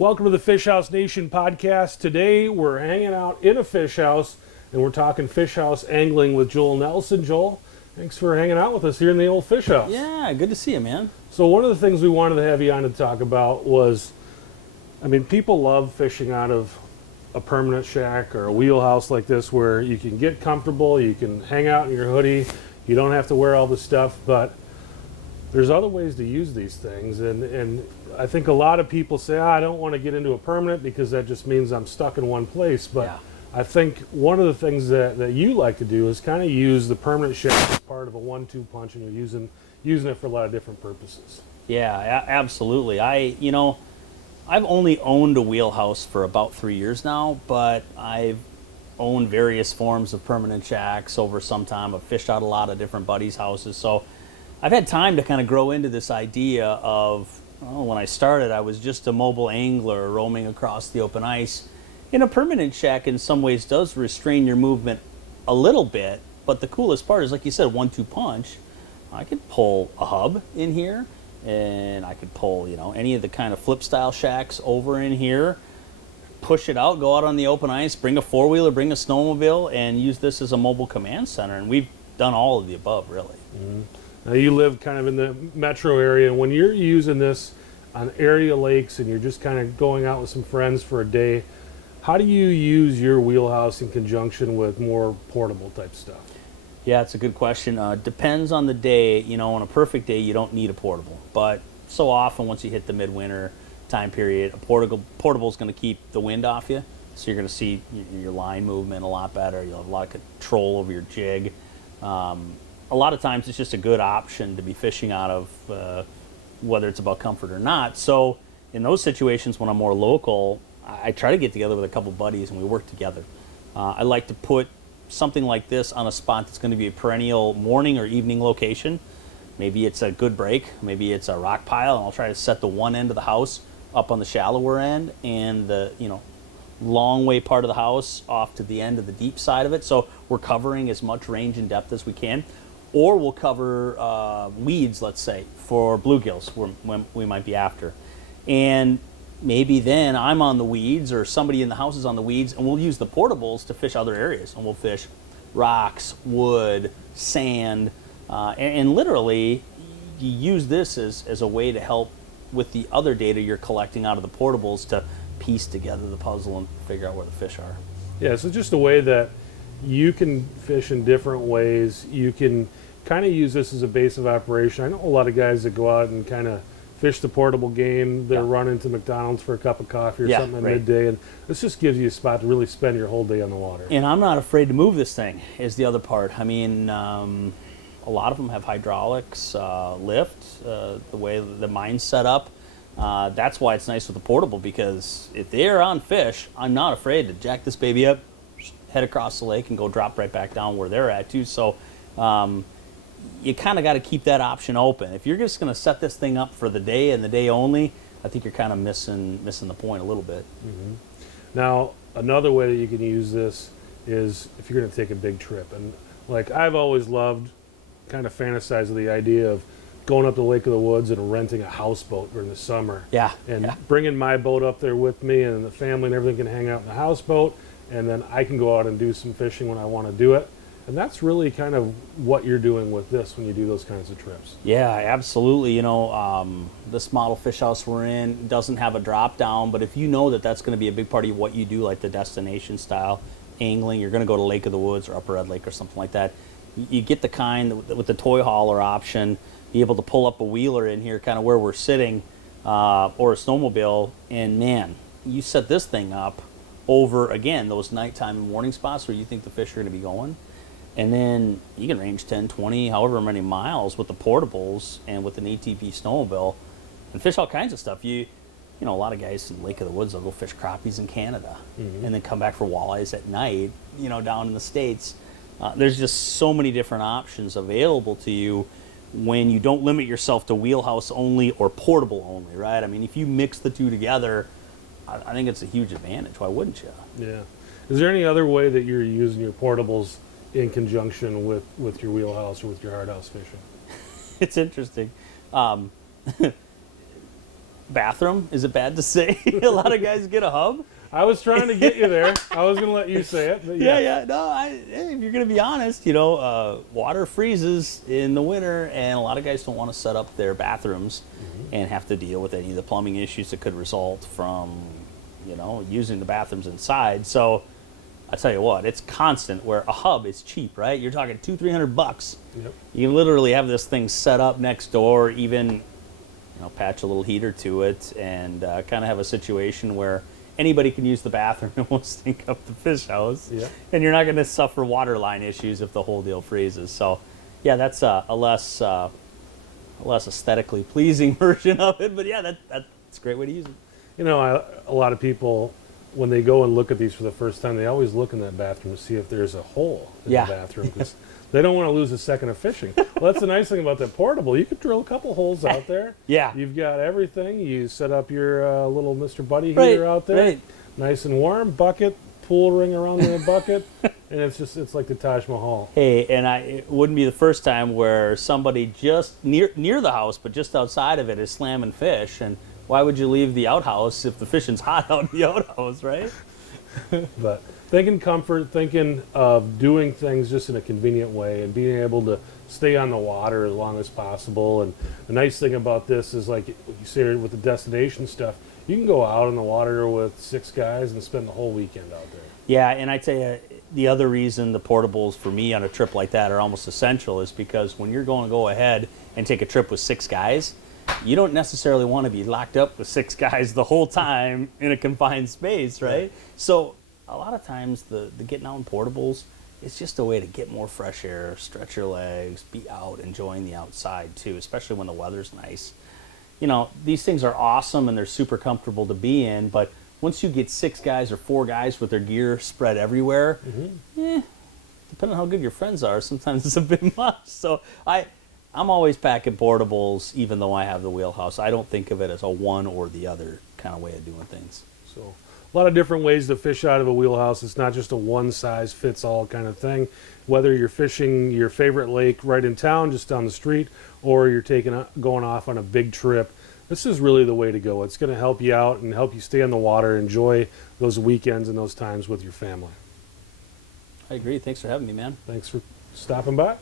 Welcome to the Fish House Nation podcast. Today we're hanging out in a fish house and we're talking fish house angling with Joel Nelson. Joel, thanks for hanging out with us here in the old fish house. Yeah, good to see you, man. So one of the things we wanted to have you on to talk about was, people love fishing out of a permanent shack or a wheelhouse like this where you can get comfortable, you can hang out in your hoodie, you don't have to wear all the stuff, but there's other ways to use these things, and I think a lot of people say, I don't want to get into a permanent because that just means I'm stuck in one place. But Yeah. I think one of the things that you like to do is kind of use the permanent shack as part of a 1-2 punch, and you're using it for a lot of different purposes. Yeah, absolutely. I've only owned a wheelhouse for about 3 years now, but I've owned various forms of permanent shacks over some time. I've fished out a lot of different buddies' houses, so I've had time to kind of grow into this idea of, when I started, I was just a mobile angler roaming across the open ice. And a permanent shack in some ways does restrain your movement a little bit, but the coolest part is, like you said, 1-2 punch. I could pull a hub in here, and I could pull, any of the kind of flip style shacks over in here, push it out, go out on the open ice, bring a four-wheeler, bring a snowmobile, and use this as a mobile command center. And we've done all of the above, really. Mm-hmm. Now you live kind of in the metro area, and when you're using this on area lakes and you're just kind of going out with some friends for a day, how do you use your wheelhouse in conjunction with more portable type stuff? Yeah, it's a good question. Depends on the day. On a perfect day, you don't need a portable. But so often, once you hit the midwinter time period, a portable is going to keep the wind off you. So you're going to see your line movement a lot better. You'll have a lot of control over your jig. A lot of times, it's just a good option to be fishing out of, whether it's about comfort or not. So in those situations, when I'm more local, I try to get together with a couple buddies and we work together. I like to put something like this on a spot that's going to be a perennial morning or evening location. Maybe it's a good break, maybe it's a rock pile, and I'll try to set the one end of the house up on the shallower end and the long way part of the house off to the end of the deep side of it. So we're covering as much range and depth as we can. Or we'll cover weeds, let's say, for bluegills when we might be after. And maybe then I'm on the weeds or somebody in the house is on the weeds, and we'll use the portables to fish other areas. And we'll fish rocks, wood, sand, and literally you use this as a way to help with the other data you're collecting out of the portables to piece together the puzzle and figure out where the fish are. Yeah, so just a way that you can fish in different ways. You can kind of use this as a base of operation. I know a lot of guys that go out and kind of fish the portable game. They're running to McDonald's for a cup of coffee or something at midday, and this just gives you a spot to really spend your whole day on the water. And I'm not afraid to move this thing, is the other part. A lot of them have hydraulics, lift, the way the mine's set up. That's why it's nice with the portable, because if they're on fish, I'm not afraid to jack this baby up, head across the lake, and go drop right back down where they're at too. So you kind of got to keep that option open. If you're just going to set this thing up for the day and the day only, I think you're kind of missing the point a little bit. Mm-hmm. Now, another way that you can use this is if you're going to take a big trip. And like I've always loved, kind of fantasize with the idea of going up to Lake of the Woods and renting a houseboat during the summer. Yeah. And bringing my boat up there with me, and the family and everything can hang out in the houseboat, and then I can go out and do some fishing when I want to do it. And that's really kind of what you're doing with this when you do those kinds of trips. Yeah, absolutely. This model fish house we're in doesn't have a drop down, but if you know that that's going to be a big part of what you do, like the destination style angling, you're going to go to Lake of the Woods or Upper Red Lake or something like that, you get the kind with the toy hauler option, be able to pull up a wheeler in here kind of where we're sitting, or a snowmobile, and man, you set this thing up over, again, those nighttime and morning spots where you think the fish are going to be going. And then you can range 10, 20, however many miles with the portables and with an ATV snowmobile and fish all kinds of stuff. A lot of guys in Lake of the Woods, they'll go fish crappies in Canada and then come back for walleyes at night, down in the States. There's just so many different options available to you when you don't limit yourself to wheelhouse only or portable only, right? If you mix the two together, I think it's a huge advantage. Why wouldn't you? Yeah. Is there any other way that you're using your portables in conjunction with your wheelhouse or with your hard house fishing? It's interesting. bathroom. Is it bad to say? A lot of guys get a hub. I was trying to get you there. I was going to let you say it. But Yeah. No, if you're going to be honest, water freezes in the winter, and a lot of guys don't want to set up their bathrooms and have to deal with any of the plumbing issues that could result from, using the bathrooms inside. So I tell you what, it's constant. Where a hub is cheap, right? You're talking $200-300. Yep. You literally have this thing set up next door, even patch a little heater to it, and kind of have a situation where anybody can use the bathroom and won't stink up the fish house. Yeah. And you're not going to suffer water line issues if the whole deal freezes. So, yeah, that's a less aesthetically pleasing version of it. But yeah, that's a great way to use it. A lot of people, when they go and look at these for the first time, they always look in that bathroom to see if there's a hole in Yeah. the bathroom because they don't want to lose a second of fishing. Well, that's the nice thing about that portable. You could drill a couple holes out there. Yeah. You've got everything. You set up your little Mr. Buddy heater out there. Right. Nice and warm. Bucket, pool ring around the bucket. And it's like the Taj Mahal. Hey, and it wouldn't be the first time where somebody just near the house, but just outside of it, is slamming fish. And why would you leave the outhouse if the fishing's hot out in the outhouse, right? But thinking comfort, thinking of doing things just in a convenient way and being able to stay on the water as long as possible. And the nice thing about this is, like you say with the destination stuff, you can go out on the water with 6 guys and spend the whole weekend out there. Yeah, and I tell you, the other reason the portables for me on a trip like that are almost essential is because when you're going to go ahead and take a trip with 6 guys, you don't necessarily want to be locked up with 6 guys the whole time in a confined space, right? Right. So a lot of times the getting out in portables, it's just a way to get more fresh air, stretch your legs, be out enjoying the outside too, especially when the weather's nice. These things are awesome and they're super comfortable to be in, but once you get 6 guys or 4 guys with their gear spread everywhere, depending on how good your friends are, sometimes it's a bit much. So I'm always packing portables, even though I have the Wheelhouse. I don't think of it as a one or the other kind of way of doing things. So a lot of different ways to fish out of a Wheelhouse. It's not just a one-size-fits-all kind of thing. Whether you're fishing your favorite lake right in town, just down the street, or you're going off on a big trip, this is really the way to go. It's going to help you out and help you stay on the water, enjoy those weekends and those times with your family. I agree. Thanks for having me, man. Thanks for stopping by.